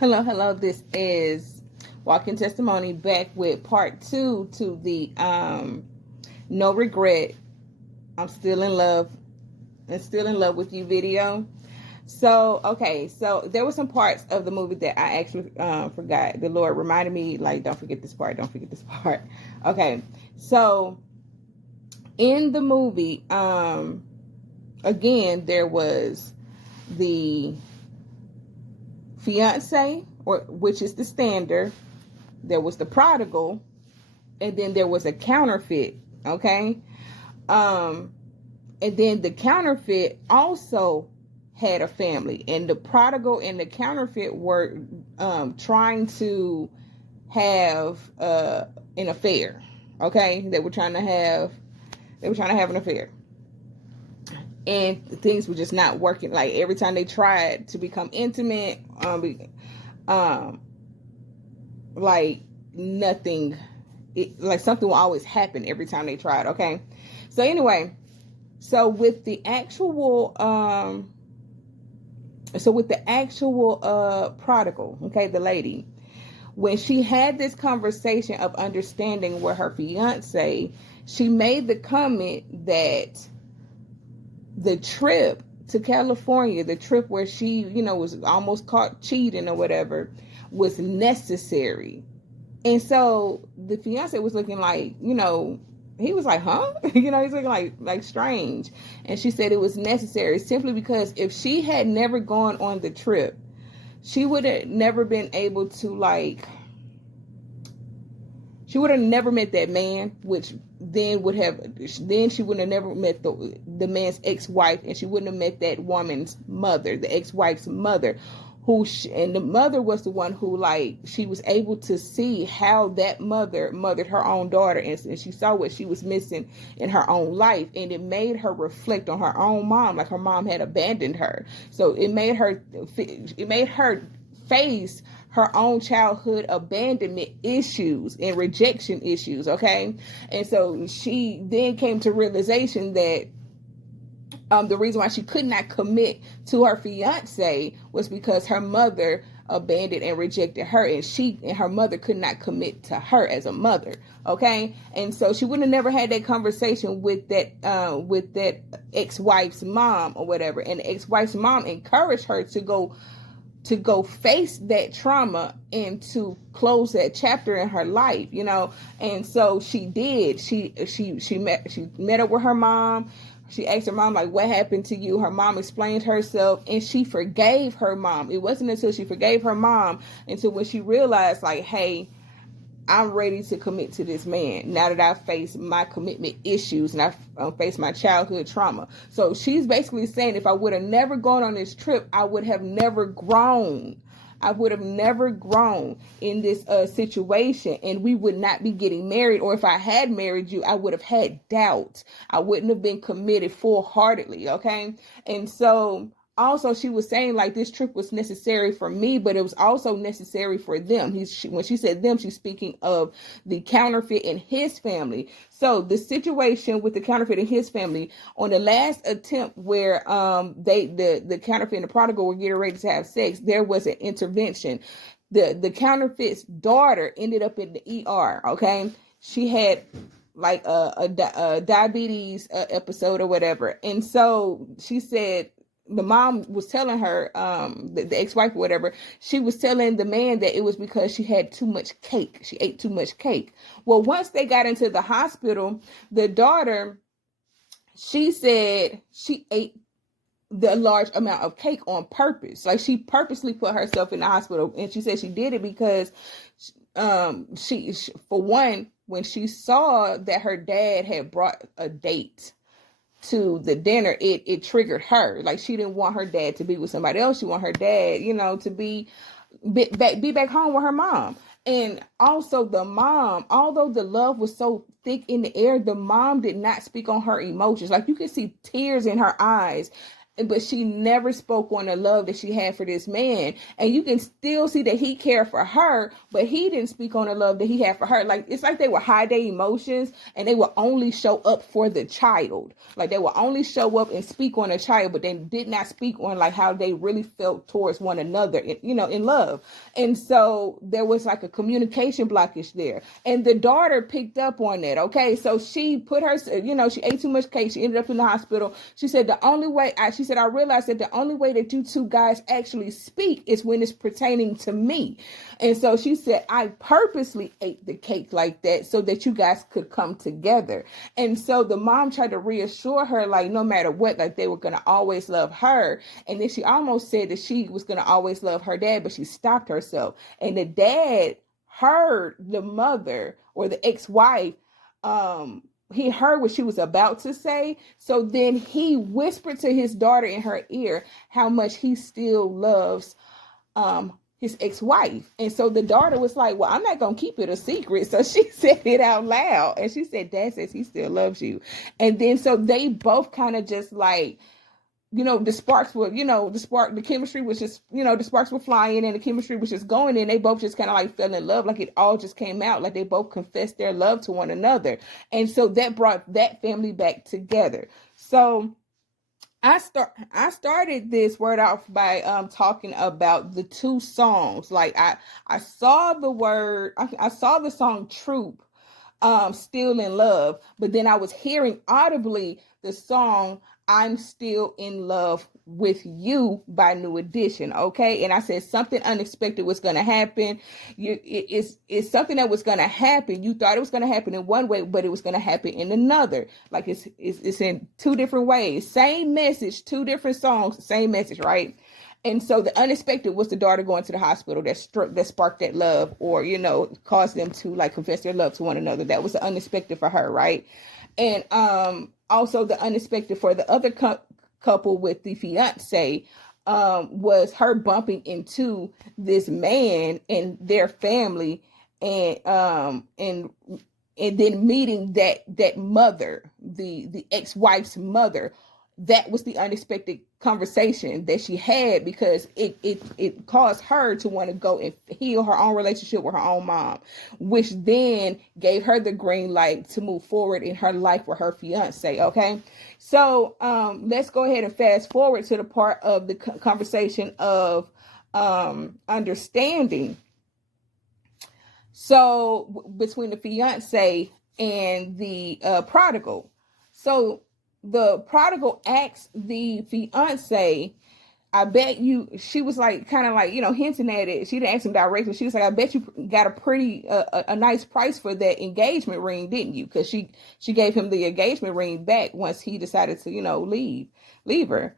Hello, hello. This is Walking Testimony back with part two to the No Regret. I'm still in love and still in love with you video. So there were some parts of the movie that I actually forgot. The Lord reminded me, like, don't forget this part, don't forget this part. Okay, so in the movie, again, there was the fiance, or which is the standard. There was the prodigal, and then there was a counterfeit. Okay, and then the counterfeit also had a family, and the prodigal and the counterfeit were trying to have an affair. Okay, they were trying to have an affair, and things were just not working. Like every time they tried to become intimate, like nothing, like something will always happen every time they tried. Okay, so anyway, so with the actual prodigal, okay, the lady, when she had this conversation of understanding with her fiance, she made the comment that the trip to California, the trip where she, was almost caught cheating or whatever, was necessary. And so the fiance was looking like, he was like, huh? He's looking like strange. And she said it was necessary simply because if she had never gone on the trip, she would have never been able to, she would have never met that man, which then she wouldn't have never met the man's ex-wife, and she wouldn't have met that woman's mother, the ex-wife's mother, and the mother was the one who, she was able to see how that mother mothered her own daughter, and she saw what she was missing in her own life, and it made her reflect on her own mom, like her mom had abandoned her. So it made her face her own childhood abandonment issues and rejection issues, okay? And so she then came to realization that the reason why she could not commit to her fiance was because her mother abandoned and rejected her, and her mother could not commit to her as a mother, okay? And so she would have never had that conversation with that ex-wife's mom or whatever, and the ex-wife's mom encouraged her to go face that trauma and to close that chapter in her life, and so she did. She met up with her mom. She asked her mom, like, what happened to you? Her mom explained herself, and she forgave her mom. It wasn't until she forgave her mom until when she realized, like, hey, I'm ready to commit to this man now that I've faced my commitment issues and I've faced my childhood trauma. So she's basically saying if I would have never gone on this trip, I would have never grown. I would have never grown in this situation, and we would not be getting married. Or if I had married you, I would have had doubt. I wouldn't have been committed full-heartedly, okay? And so also she was saying, like, this trip was necessary for me, but it was also necessary for them. When she said them, she's speaking of the counterfeit and his family. So the situation with the counterfeit and his family, on the last attempt where the counterfeit and the prodigal were getting ready to have sex, there was an intervention. The counterfeit's daughter ended up in the ER, okay? She had like a diabetes episode or whatever. And so she said, the mom was telling her, the ex-wife or whatever, she was telling the man that it was because she had too much cake. She ate too much cake. Well, once they got into the hospital, the daughter, she said she ate the large amount of cake on purpose. Like, she purposely put herself in the hospital. And she said she did it because she for one, when she saw that her dad had brought a date to the dinner, it triggered her. Like, she didn't want her dad to be with somebody else. She wanted her dad, to be back home with her mom. And also the mom, although the love was so thick in the air, the mom did not speak on her emotions. Like, you could see tears in her eyes but she never spoke on the love that she had for this man. And you can still see that he cared for her, but he didn't speak on the love that he had for her. Like, it's like they would hide their emotions, and they would only show up for the child. Like, they would only show up and speak on a child, but they did not speak on like how they really felt towards one another, in love. And so there was like a communication blockage there. And the daughter picked up on that. Okay. So she put her, she ate too much cake. She ended up in the hospital. She said, I realized that the only way that you two guys actually speak is when it's pertaining to me. And so she said, I purposely ate the cake like that so that you guys could come together. And so the mom tried to reassure her, like, no matter what, like, they were going to always love her. And then she almost said that she was going to always love her dad, but she stopped herself. And the dad heard the mother or the ex-wife, he heard what she was about to say. So then he whispered to his daughter in her ear how much he still loves his ex-wife. And so the daughter was like, well, I'm not going to keep it a secret. So she said it out loud. And she said, Dad says he still loves you. And then so they both kind of just like, the sparks were, the chemistry was just, the sparks were flying and the chemistry was just going, and they both just kind of like fell in love. Like, it all just came out. Like, they both confessed their love to one another. And so that brought that family back together. So I started this word off by talking about the two songs. Like, I saw the song Troop, Still in Love, but then I was hearing audibly the song I'm Still in Love with You by New Edition. Okay. And I said something unexpected was going to happen. It's something that was going to happen. You thought it was going to happen in one way, but it was going to happen in another. Like, it's in two different ways. Same message, two different songs, same message, right? And so the unexpected was the daughter going to the hospital that sparked that love, or, caused them to like confess their love to one another. That was the unexpected for her, right? And also the unexpected for the other couple with the fiance was her bumping into this man and their family, and then meeting that mother, the ex-wife's mother. That was the unexpected conversation that she had, because it caused her to want to go and heal her own relationship with her own mom, which then gave her the green light to move forward in her life with her fiance. Okay. So let's go ahead and fast forward to the part of the conversation of understanding. So between the fiance and the prodigal. So the prodigal asked the fiance, I bet you, she was like, kind of like, hinting at it. She didn't ask him directly. She was like, I bet you got a pretty, a nice price for that engagement ring, didn't you? Because she gave him the engagement ring back once he decided to, leave her.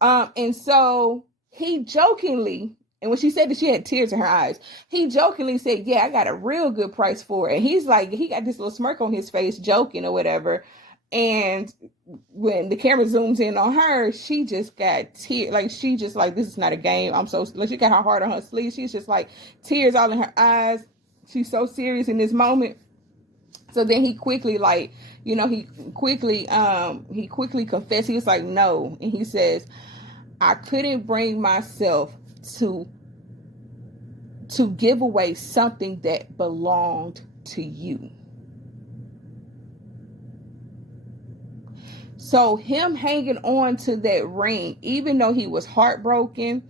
And so he jokingly, and when she said that, she had tears in her eyes, he jokingly said, yeah, I got a real good price for it. And he's like, he got this little smirk on his face, joking or whatever. And when the camera zooms in on her, she just got tears. Like, she just like, this is not a game. Like, she got her heart on her sleeve. She's just like tears all in her eyes. She's so serious in this moment. So then he quickly, like, he quickly confessed. He was like, no. And he says, I couldn't bring myself to give away something that belonged to you. So him hanging on to that ring, even though he was heartbroken,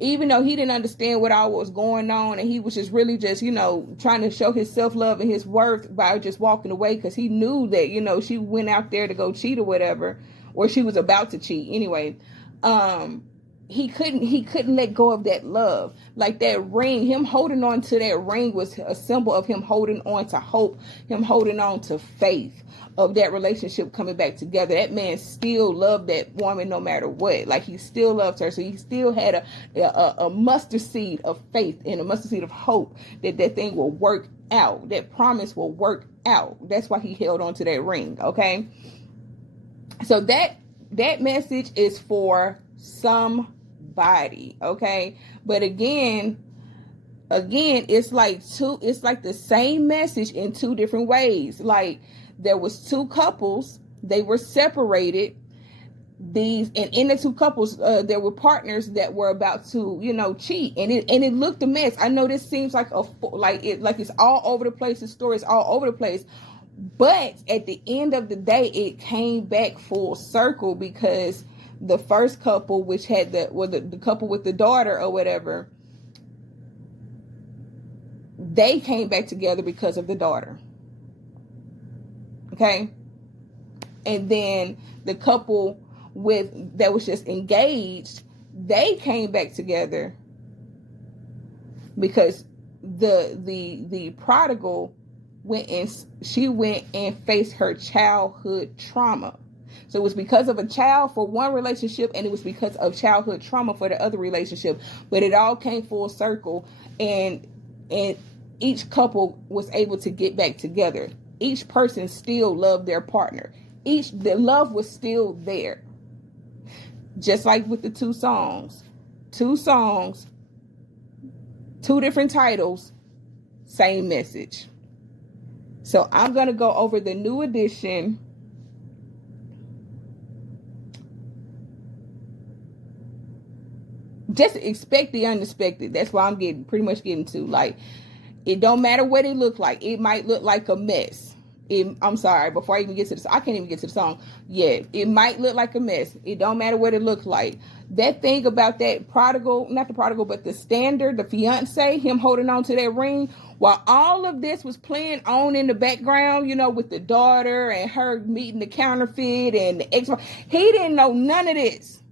even though he didn't understand what all was going on, and he was just really just, trying to show his self-love and his worth by just walking away, because he knew that, she went out there to go cheat or whatever, or she was about to cheat anyway. He couldn't let go of that love. Like, that ring, him holding on to that ring was a symbol of him holding on to hope, him holding on to faith of that relationship coming back together. That man still loved that woman no matter what. Like, he still loved her. So he still had a mustard seed of faith and a mustard seed of hope that thing will work out. That promise will work out. That's why he held on to that ring. Okay. So that message is for somebody. Okay. But again, it's like the same message in two different ways. Like, there was two couples, they were separated. these, and in the two couples, there were partners that were about to, cheat, and it looked a mess. I know this seems like it's all over the place. The story is all over the place, but at the end of the day, it came back full circle, because the first couple, which had the couple with the daughter or whatever, they came back together because of the daughter. Okay, and then the couple that was just engaged, they came back together because the prodigal went and faced her childhood trauma. So it was because of a child for one relationship, and it was because of childhood trauma for the other relationship. But it all came full circle, and each couple was able to get back together. Each person still loved their partner. The love was still there. Just like with the two songs, two different titles, same message. So I'm going to go over the new edition. Just expect the unexpected. That's what I'm pretty much getting to. Like, it don't matter what it look like. It might look like a mess. I'm sorry, before I even get to the, I can't even get to the song yet. It might look like a mess. It don't matter what it look like. That thing about that prodigal, not the prodigal, but the standard, the fiance, him holding on to that ring, while all of this was playing on in the background, with the daughter and her meeting the counterfeit and the ex, he didn't know none of this.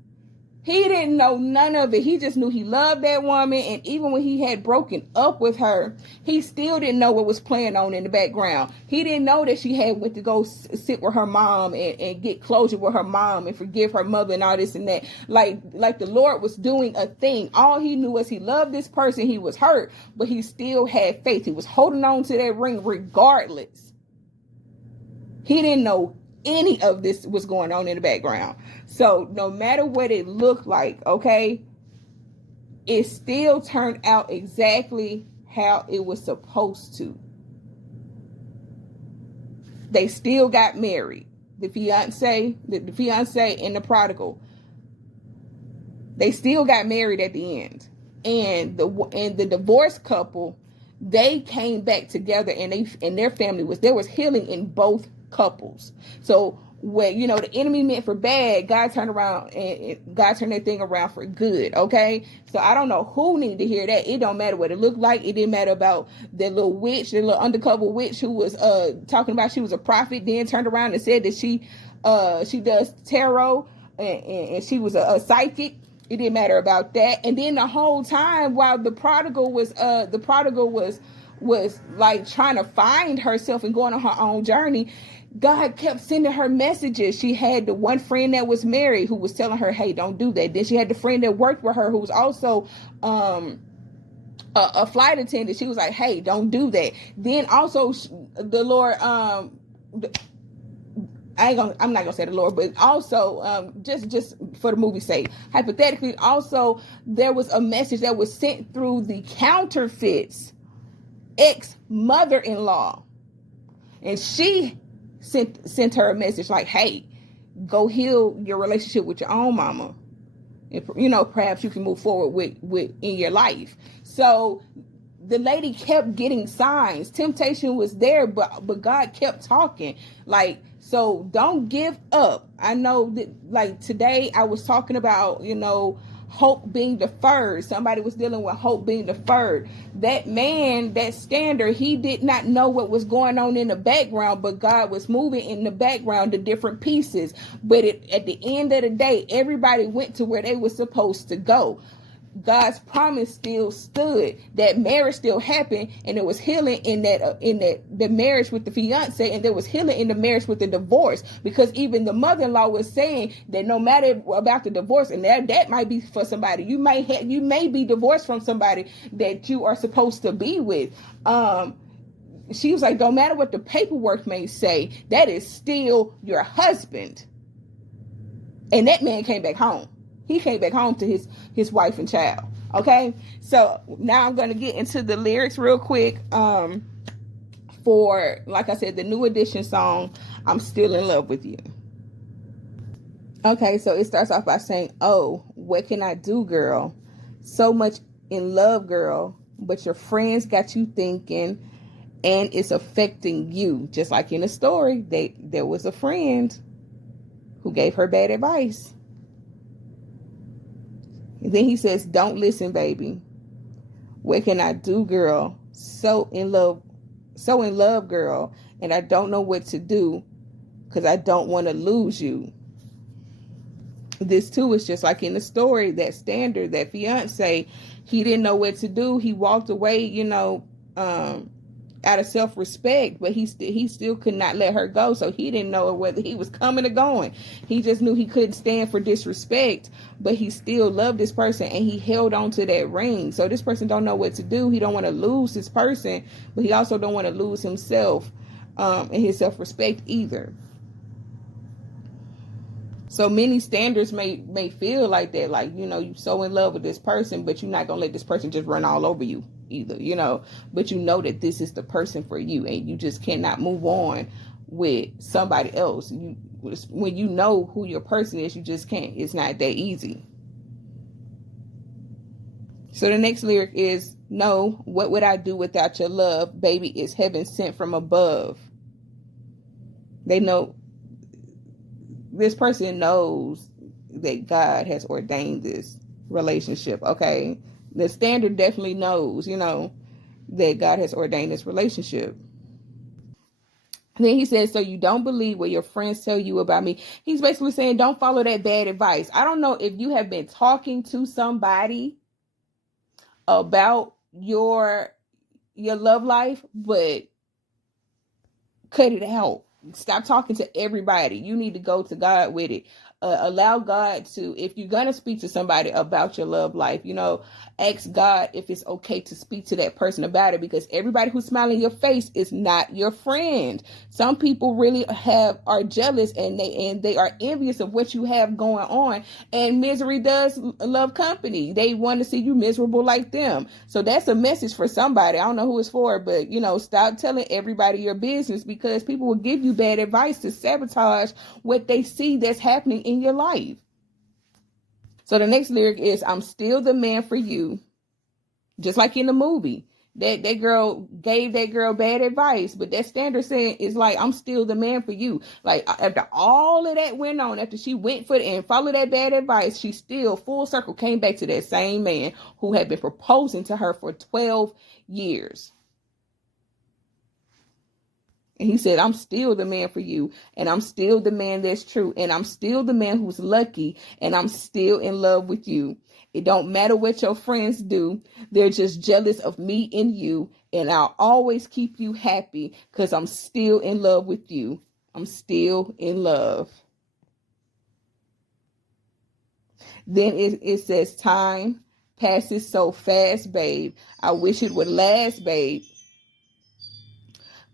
He didn't know none of it. He just knew he loved that woman. And even when he had broken up with her, he still didn't know what was playing on in the background. He didn't know that she had went to go sit with her mom and get closure with her mom and forgive her mother and all this and that. Like the Lord was doing a thing. All he knew was he loved this person. He was hurt, but he still had faith. He was holding on to that ring regardless. He didn't know any of this was going on in the background. So no matter what it looked like, okay, it still turned out exactly how it was supposed to. They still got married. The fiance and the prodigal, they still got married at the end. And the divorced couple, they came back together, and their family there was healing in both couples. So when the enemy meant for bad, God turned around and God turned that thing around for good. Okay, so I don't know who needed to hear that. It don't matter what it looked like. It didn't matter about that little witch, the little undercover witch who was talking about she was a prophet, then turned around and said that she does tarot and she was a psychic. It didn't matter about that. And then the whole time while the prodigal was like trying to find herself and going on her own journey, God kept sending her messages. She had the one friend that was married who was telling her, hey, don't do that. Then she had the friend that worked with her who was also a flight attendant. She was like, hey, don't do that. Then also the Lord, I'm not gonna say the Lord, but also just for the movie's sake, hypothetically, also there was a message that was sent through the counterfeit's ex-mother-in-law, and she sent her a message like, hey, go heal your relationship with your own mama, and perhaps you can move forward with in your life. So the lady kept getting signs. Temptation was there, but God kept talking. So don't give up. I know that, like, today I was talking about, hope being deferred. Somebody was dealing with hope being deferred. That man, that standard, he did not know what was going on in the background, but God was moving in the background, the different pieces. But at the end of the day, everybody went to where they were supposed to go. God's promise still stood. That marriage still happened, and there was healing in the marriage with the fiance, and there was healing in the marriage with the divorce, because even the mother-in-law was saying that no matter about the divorce, and that might be for somebody, you may be divorced from somebody that you are supposed to be with. She was like, no matter what the paperwork may say, that is still your husband. And that man came back home. He came back home to his wife and child. Okay, so now I'm going to get into the lyrics real quick for, like I said, the new edition song, I'm Still in Love with You. Okay, so it starts off by saying, "Oh, what can I do, girl? So much in love, girl, but your friends got you thinking and it's affecting you." Just like in the story, there was a friend who gave her bad advice. And then he says, "Don't listen, baby. What can I do, girl? So in love, girl, and I don't know what to do because I don't want to lose you." This too is just like in the story, that standard, that fiance, he didn't know what to do. He walked away, out of self-respect, but he still could not let her go. So he didn't know whether he was coming or going. He just knew he couldn't stand for disrespect, but he still loved this person and he held on to that ring. So this person don't know what to do. He don't want to lose this person, but he also don't want to lose himself, and his self-respect either. So many standards may feel like that, like, you're so in love with this person, but you're not gonna let this person just run all over you either, but you know that this is the person for you, and you just cannot move on with somebody else. When you know who your person is, you just can't. It's not that easy. So the next lyric is, "No, what would I do without your love? Baby, it's heaven sent from above." They know, this person knows that God has ordained this relationship, okay? The standard definitely knows, that God has ordained this relationship. And then he says, "So you don't believe what your friends tell you about me." He's basically saying, don't follow that bad advice. I don't know if you have been talking to somebody about your love life, but cut it out. Stop talking to everybody. You need to go to God with it. Allow God to, if you're going to speak to somebody about your love life, ask God if it's okay to speak to that person about it, because everybody who's smiling in your face is not your friend. Some people really are jealous, and they are envious of what you have going on, and misery does love company. They want to see you miserable like them. So that's a message for somebody. I don't know who it's for, but stop telling everybody your business, because people will give you bad advice to sabotage what they see that's happening in your life. So the next lyric is, "I'm still the man for you." Just like in the movie, that girl gave that girl bad advice, but that standard saying is like, "I'm still the man for you." Like, after all of that went on, after she went for it and followed that bad advice, she still full circle came back to that same man who had been proposing to her for 12 years. And he said, "I'm still the man for you, and I'm still the man that's true, and I'm still the man who's lucky, and I'm still in love with you. It don't matter what your friends do. They're just jealous of me and you, and I'll always keep you happy because I'm still in love with you. I'm still in love." Then it says, "Time passes so fast, babe. I wish it would last, babe.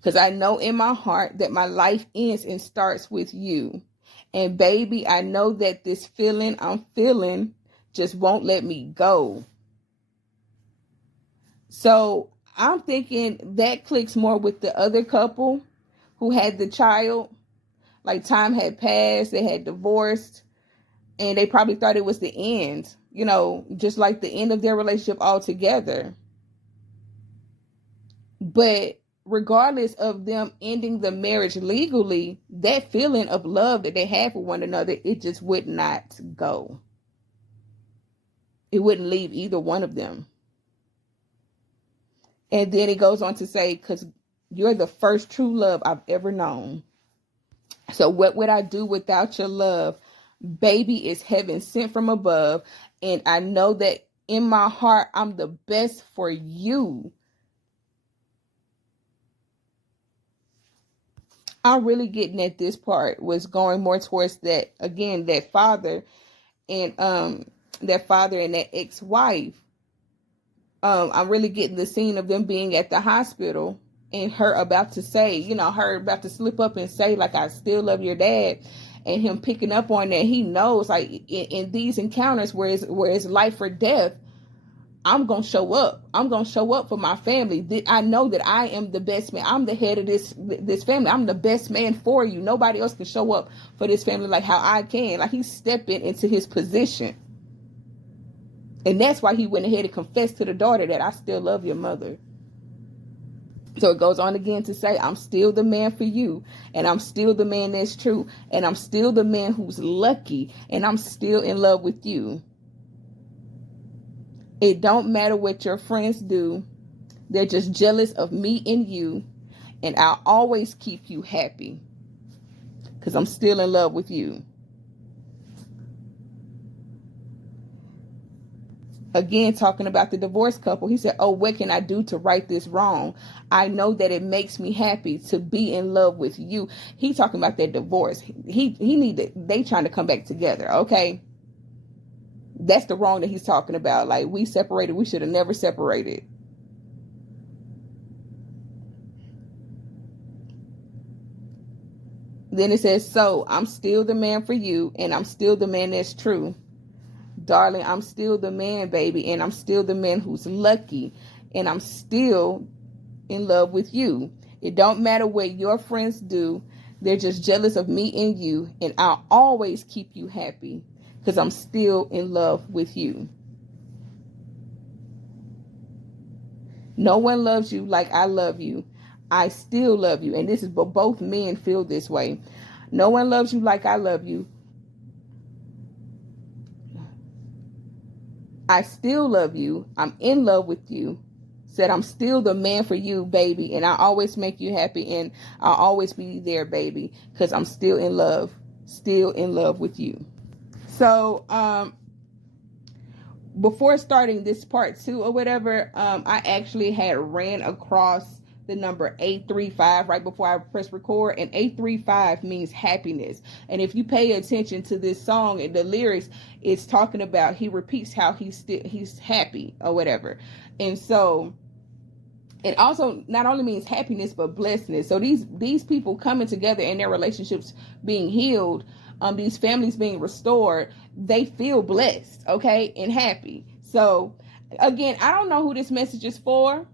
Because I know in my heart that my life ends and starts with you. And baby, I know that this feeling I'm feeling just won't let me go." So I'm thinking that clicks more with the other couple who had the child. Like, time had passed, they had divorced, and they probably thought it was the end, just like the end of their relationship altogether. But regardless of them ending the marriage legally, that feeling of love that they had for one another, it just would not go. It wouldn't leave either one of them. And then it goes on to say, "Because you're the first true love I've ever known. So what would I do without your love? Baby, it's heaven sent from above. And I know that in my heart, I'm the best for you." I'm really getting at this part was going more towards that, again, that father and that ex-wife. I'm really getting the scene of them being at the hospital and her about to say, her about to slip up and say, like, "I still love your dad," and him picking up on that. He knows, like, in these encounters where it's life or death, I'm going to show up. I'm going to show up for my family. I know that I am the best man. I'm the head of this family. I'm the best man for you. Nobody else can show up for this family like how I can. Like, he's stepping into his position. And that's why he went ahead and confessed to the daughter that I still love your mother. So it goes on again to say, I'm still the man for you, and I'm still the man that's true, and I'm still the man who's lucky, and I'm still in love with you. It don't matter what your friends do. They're just jealous of me and you, and I'll always keep you happy because I'm still in love with you. Again, talking about the divorced couple, he said, oh, what can I do to right this wrong? I know that it makes me happy to be in love with you. He talking about that divorce. They trying to come back together, okay? That's the wrong that he's talking about. Like, we separated. We should have never separated. Then it says, so I'm still the man for you, and I'm still the man that's true. Darling, I'm still the man, baby, and I'm still the man who's lucky, and I'm still in love with you. It don't matter what your friends do. They're just jealous of me and you, and I'll always keep you happy because I'm still in love with you. No one loves you like I love you. I still love you. And this is, but both men feel this way. No one loves you like I love you. I still love you. I'm in love with you. Said I'm still the man for you, baby. And I always make you happy. And I'll always be there, baby. Because I'm still in love with you. So, before starting this part 2 or whatever, I actually had ran across the number 835 right before I press record, and 835 means happiness. And if you pay attention to this song and the lyrics, it's talking about, he repeats how he's happy or whatever. And so it also not only means happiness but blessedness. So these people coming together and their relationships being healed, these families being restored, they feel blessed, okay, and happy. So again, I don't know who this message is for,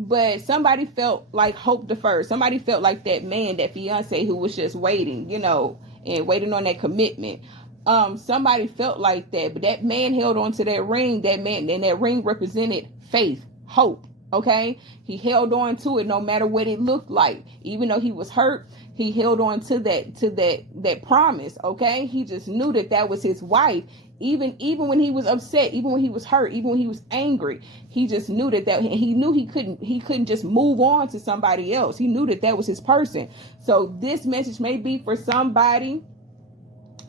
but somebody felt like hope deferred. Somebody felt like that man, that fiance who was just waiting, and waiting on that commitment. Somebody felt like that, but that man held on to that ring. That man, and that ring represented faith, hope. Okay, he held on to it no matter what it looked like. Even though he was hurt, he held on to that promise. Okay, he just knew that was his wife. Even when he was upset, even when he was hurt, even when he was angry, he just knew that he knew he couldn't just move on to somebody else. He knew that was his person. So this message may be for somebody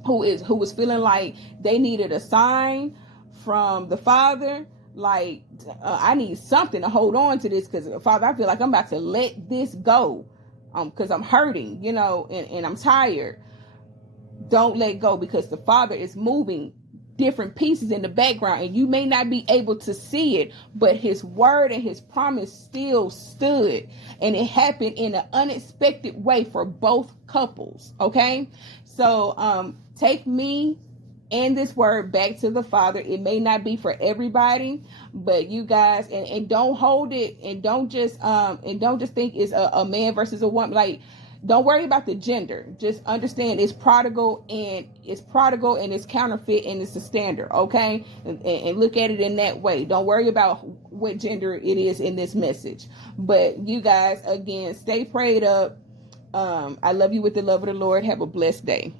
who was feeling like they needed a sign from the Father. Like, I need something to hold on to this, because Father, I feel like I'm about to let this go, because I'm hurting, and I'm tired. Don't let go, because the Father is moving different pieces in the background, and you may not be able to see it, but his word and his promise still stood, and it happened in an unexpected way for both couples. Okay, so take me and this word back to the Father. It may not be for everybody, but you guys, and don't hold it, and don't just think it's a man versus a woman. Like, don't worry about the gender. Just understand it's prodigal and it's counterfeit and it's a standard. Okay, and look at it in that way. Don't worry about what gender it is in this message. But you guys, again, stay prayed up. I love you with the love of the Lord. Have a blessed day.